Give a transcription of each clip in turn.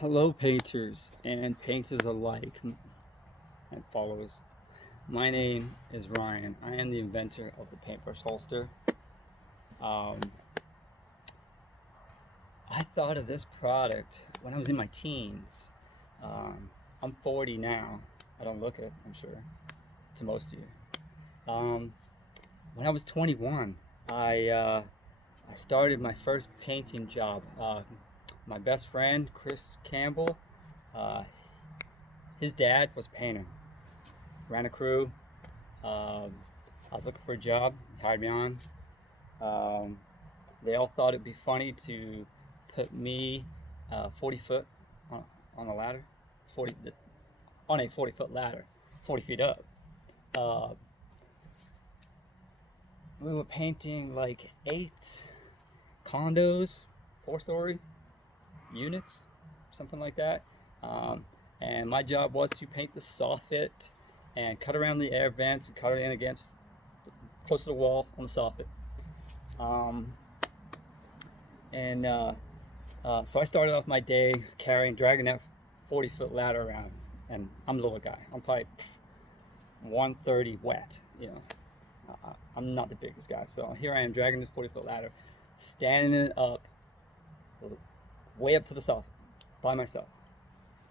Hello, painters and painters alike and followers. My name is Ryan. I am the inventor of the paintbrush holster. Um, I thought of this product when I was in my teens. I'm 40 now. I don't look it, I'm sure, to most of you. When I was 21, I started my first painting job. My best friend, Chris Campbell, uh, his dad was a painter, ran a crew. I was looking for a job, he hired me on. Um, they all thought it'd be funny to put me 40 foot on a ladder, 40 on a 40-foot ladder, 40 feet up. Uh, we were painting like 8 condos, 4-story units, something like that. And my job was to paint the soffit and cut around the air vents and cut it in against close to the wall on the soffit. So I started off my day dragging that 40-foot ladder around, and I'm the little guy. I'm probably 130 wet, you know. I'm not the biggest guy, so here I am dragging this 40-foot ladder, standing it up, way up to the soffit, by myself.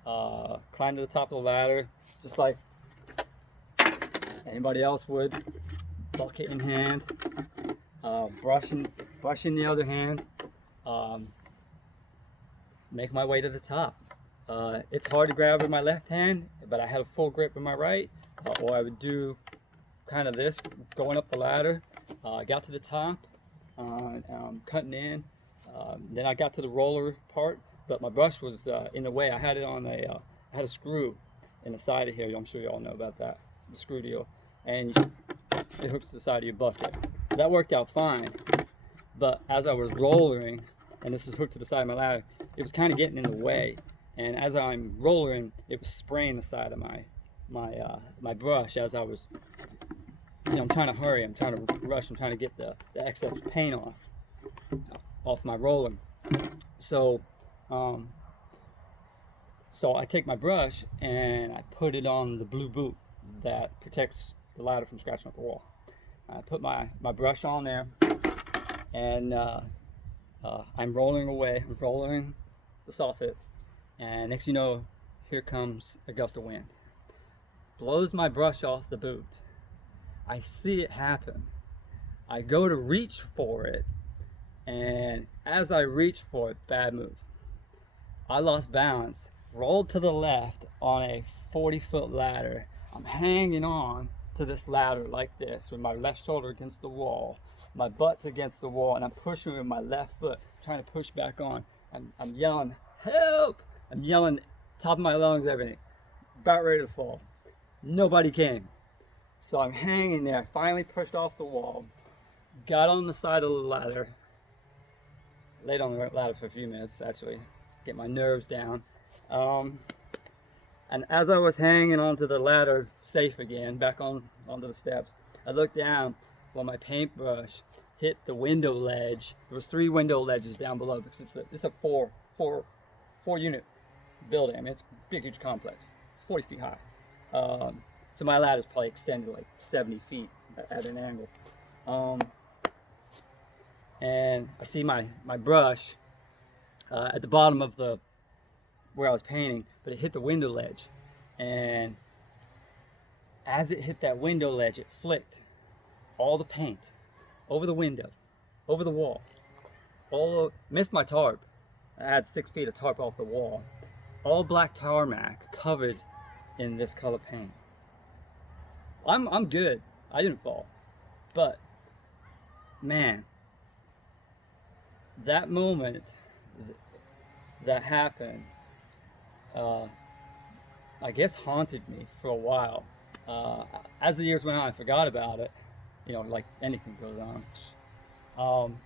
Climb to the top of the ladder, just like anybody else would, bucket in hand, brush in the other hand, make my way to the top. It's hard to grab with my left hand, but I had a full grip with my right, or I would do kind of this, going up the ladder. I got to the top, cutting in, then I got to the roller part, but my brush was in the way. I had it on I had a screw in the side of here. I'm sure you all know about that, the screw deal, and it hooks to the side of your bucket. That worked out fine, but as I was rollering, and this is hooked to the side of my ladder, it was kind of getting in the way, and as I'm rollering, it was spraying the side of my brush as I was, I'm trying to hurry, I'm trying to rush, I'm trying to get the excess paint off my rolling. So I take my brush and I put it on the blue boot that protects the ladder from scratching up the wall. I put my brush on there, and I'm rolling away. I'm rolling the soffit, and next you know, here comes a gust of wind. Blows my brush off the boot. I see it happen. I go to reach for it, and as I reach for it, bad move. I lost balance, rolled to the left on a 40-foot ladder. I'm hanging on to this ladder like this with my left shoulder against the wall. My butt's against the wall, and I'm pushing with my left foot, trying to push back on. I'm yelling, help! I'm yelling, top of my lungs, everything. About ready to fall. Nobody came. So I'm hanging there, finally pushed off the wall, got on the side of the ladder, laid on the ladder for a few minutes, actually, get my nerves down. And as I was hanging onto the ladder, safe again, back onto the steps, I looked down while my paintbrush hit the window ledge. There was 3 window ledges down below because it's a four unit building. I mean, it's a big, huge complex, 40 feet high. So my ladder's probably extended like 70 feet at an angle. And I see my brush at the bottom of where I was painting, but it hit the window ledge. And as it hit that window ledge, it flicked all the paint over the window, over the wall. Missed my tarp. I had 6 feet of tarp off the wall. All black tarmac covered in this color paint. I'm good. I didn't fall. But man, that moment that happened, I guess haunted me for a while. As the years went on, I forgot about it. Like anything goes on.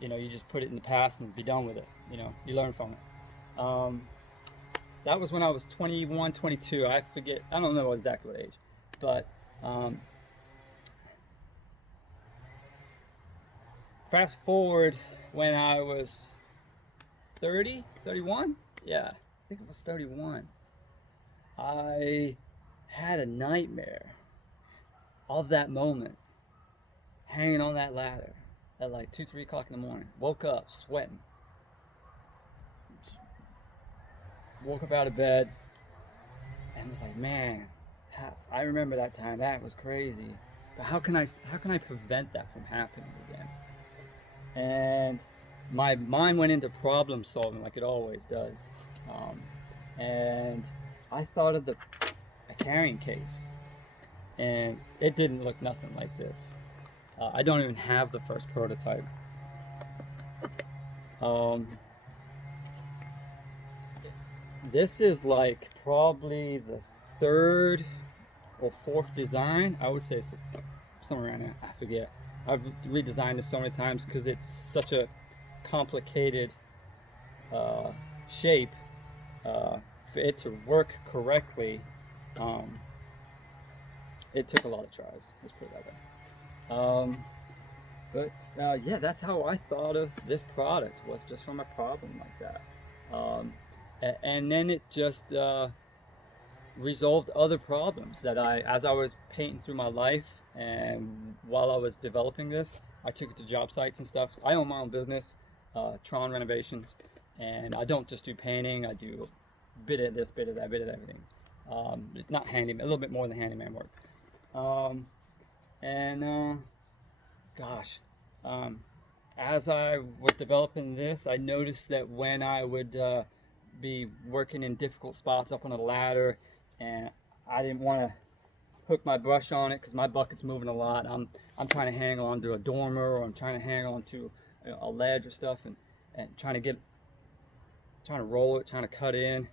You just put it in the past and be done with it. You learn from it. That was when I was 21, 22. I forget. I don't know exactly what age, but fast forward when I was 30, 31. Yeah. think it was 31, I had a nightmare of that moment, hanging on that ladder at like 2, 3 o'clock in the morning. Woke up sweating. Woke up out of bed and was like, man, I remember that time. That was crazy. But how can I prevent that from happening again? And my mind went into problem solving like it always does. And I thought of a carrying case, and it didn't look nothing like this. I don't even have the first prototype. This is like probably the 3rd or 4th design. I would say somewhere around there. I forget. I've redesigned it so many times because it's such a complicated shape. For it to work correctly, it took a lot of tries. Let's put it that way. But yeah, that's how I thought of this product, was just from a problem like that. And then it just resolved other problems that as I was painting through my life, and while I was developing this, I took it to job sites and stuff. I own my own business, Tron Renovations, and I don't just do painting. I do a bit of this, bit of that, bit of everything. Not handyman, a little bit more than handyman work. Gosh, as I was developing this, I noticed that when I would be working in difficult spots up on a ladder, and I didn't want to hook my brush on it because my bucket's moving a lot. I'm trying to hang on to a dormer, or I'm trying to hang on to a ledge or stuff, and trying to roll it, trying to cut in.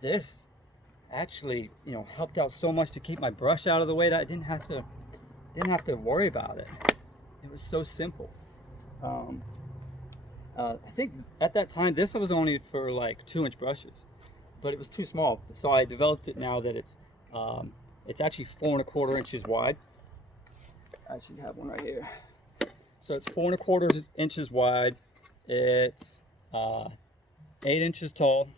This actually, helped out so much to keep my brush out of the way that I didn't have to worry about it. It was so simple. I think at that time this was only for like 2-inch brushes, but it was too small. So I developed it now that it's actually 4 1/4 inches wide. I should have one right here. So it's 4 1/4 inches wide. It's 8 inches tall,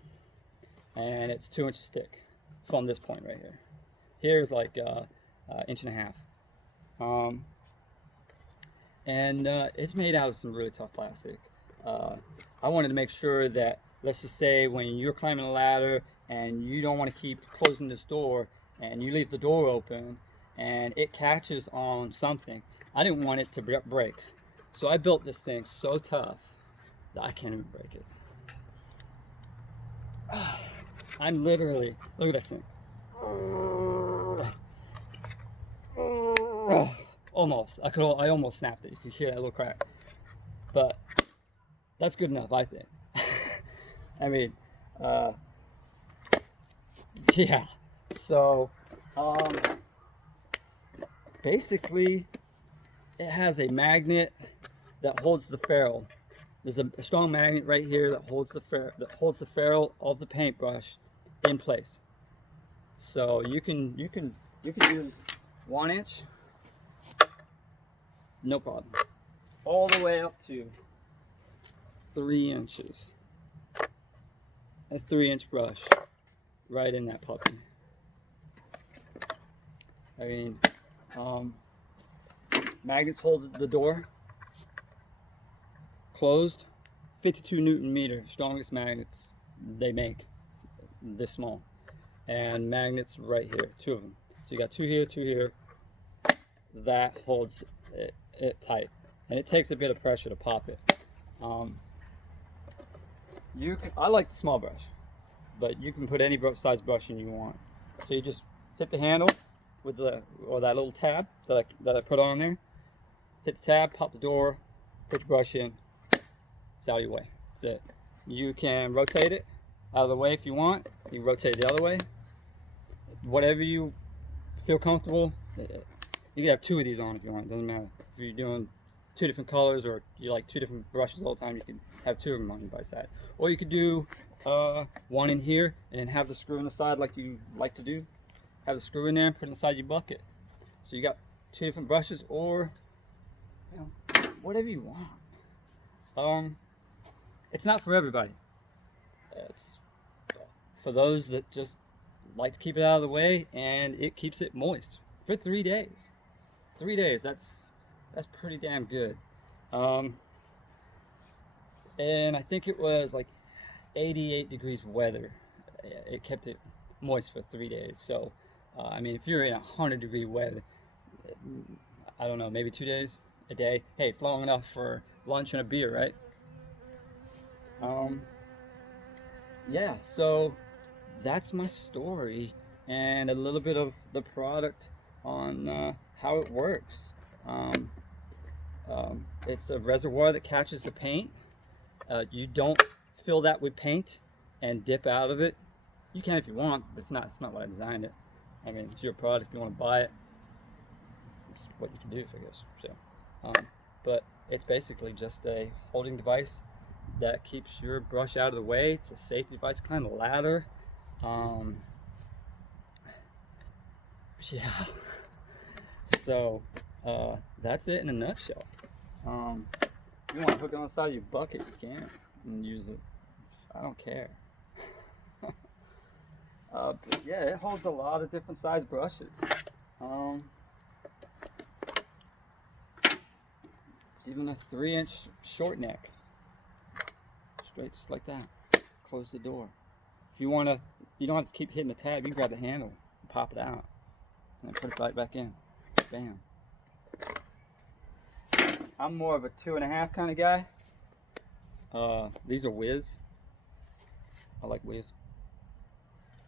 and it's 2 inches thick from this point right here. Here's like 1.5 inches. It's made out of some really tough plastic. I wanted to make sure that, let's just say when you're climbing a ladder and you don't want to keep closing this door, and you leave the door open and it catches on something, I didn't want it to break. So I built this thing so tough that I can't even break it. I'm literally, look at this thing. Almost. I almost snapped it. You can hear that little crack. But that's good enough, I think. I mean, yeah. So, basically, it has a magnet that holds the ferrule. There's a strong magnet right here that holds the ferrule of the paintbrush in place. So you can use 1 inch, no problem, all the way up to 3 inches. A 3-inch brush right in that puppy. I mean, magnets hold the door closed. 52 Newton meter, strongest magnets they make, this small. And magnets right here, 2 of them. So you got 2 here, 2 here. That holds it tight, and it takes a bit of pressure to pop it. I like the small brush, but you can put any size brush in you want. So you just hit the handle with that little tab that I put on there. Hit the tab, pop the door, put your brush in. It's out of your way. That's it. You can rotate it out of the way if you want. You rotate it the other way. Whatever you feel comfortable. You can have 2 of these on if you want. It doesn't matter. If you're doing 2 different colors, or you like 2 different brushes all the time, you can have 2 of them on by side. Or you could do 1 in here and then have the screw in the side like you like to do. Have the screw in there and put it inside your bucket. So you got 2 different brushes, or whatever you want. It's not for everybody. It's for those that just like to keep it out of the way, and it keeps it moist for 3 days. 3 days, that's pretty damn good. And I think it was like 88 degrees weather. It kept it moist for 3 days. So, I mean, if you're in 100-degree weather, I don't know, maybe 2 days, a day. Hey, it's long enough for lunch and a beer, right? Yeah, so that's my story and a little bit of the product on how it works. It's a reservoir that catches the paint. You don't fill that with paint and dip out of it. You can if you want, but it's not what I designed it. I mean, it's your product. If you want to buy it, it's what you can do, I guess. So, but it's basically just a holding device that keeps your brush out of the way. It's a safety device, kind of ladder. Yeah. So that's it in a nutshell. If you want to hook it on the side of your bucket, you can and use it. I don't care. But yeah, it holds a lot of different size brushes. It's even a 3-inch short neck. Straight, just like that. Close the door. If you want to, you don't have to keep hitting the tab. You can grab the handle and pop it out, and then put it right back in. Bam. I'm more of a 2.5 kind of guy. These are Wiz. I like Wiz.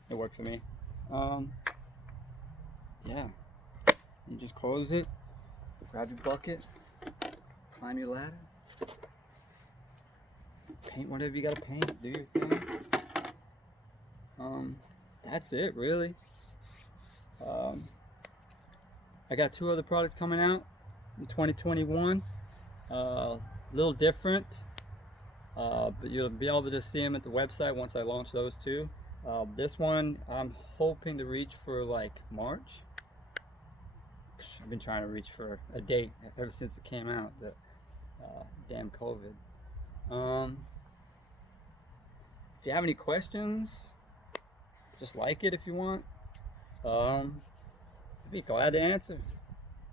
It worked for me. Yeah. You just close it, grab your bucket, climb your ladder, paint whatever you gotta paint, do your thing. That's it, really. I got 2 other products coming out in 2021. A little different, but you'll be able to see them at the website once I launch those 2. This one I'm hoping to reach for like March. I've been trying to reach for a date ever since it came out, but damn COVID. If you have any questions, just like it if you want. I'd be glad to answer.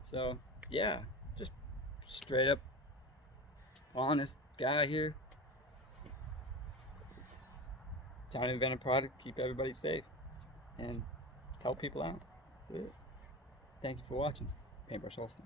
So yeah, just straight up honest guy here. Trying to invent a product, keep everybody safe, and help people out. That's it. Thank you for watching. Paintbrush Holster.